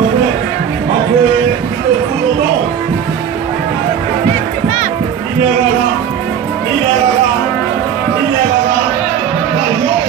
Après, il te fout longtemps. Limyè rara. Limyè rara. Limyè rara. Avion.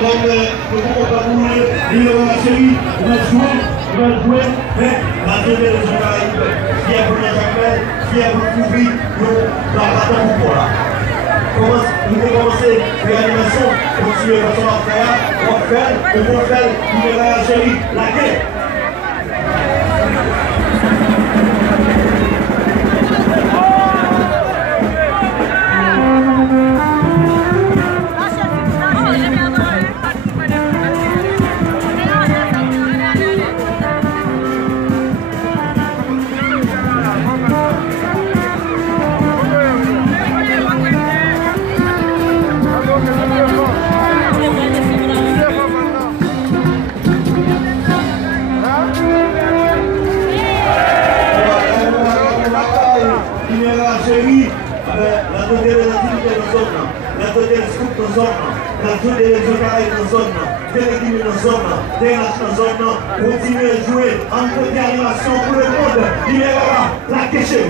Comme le groupe va bouger, il y aura la série, on va jouer, mais la deuxième de ce Caraïbe, qui est pour le jakmel, qui est pour le public, nous, la bataille pour là. Nous allons commencer l'animation, continuer façon à faire, on va faire, il y aura la série, la guerre. Continuez à jouer en côté d'animation pour le monde. Limyè rara, la question.